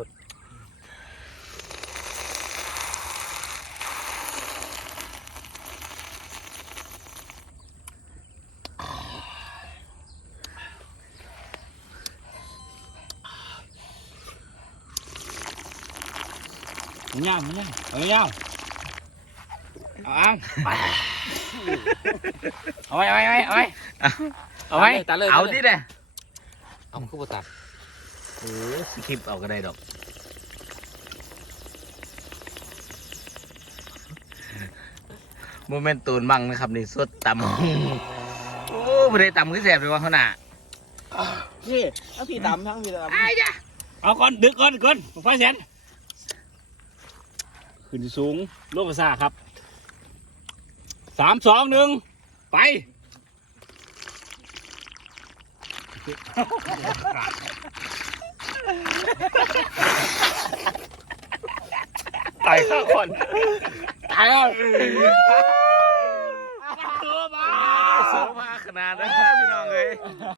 suất nhau nhau ở nhau ăn ôi ôi ôi. Ôi ôi. Tao lên ảo tí nè ông không có tập เอาเอาไว้เอาไว้เอาไว้เอาไว้ตัดเลยเอาดิเด้เอาคือบ่ตัดเออสคริปต์เอาก็ได้ดอกโมเมนต์ตูนบังนะครับนี่สดตำโอ้ไม่ได้ตำคือแสบเลยว่าเขาหน่ะพี่ทั้งพี่ดำทั้งพี่ดำไอ้จ้ะเอาก่อนดึกก่อนดึกก่อนไฟแสนขึ้นสูงลงกระซ่าครับสามสองหนึ่งไป ตายข้าคนตายแล้วโซมาขนาดนั้นพี่น้องเลย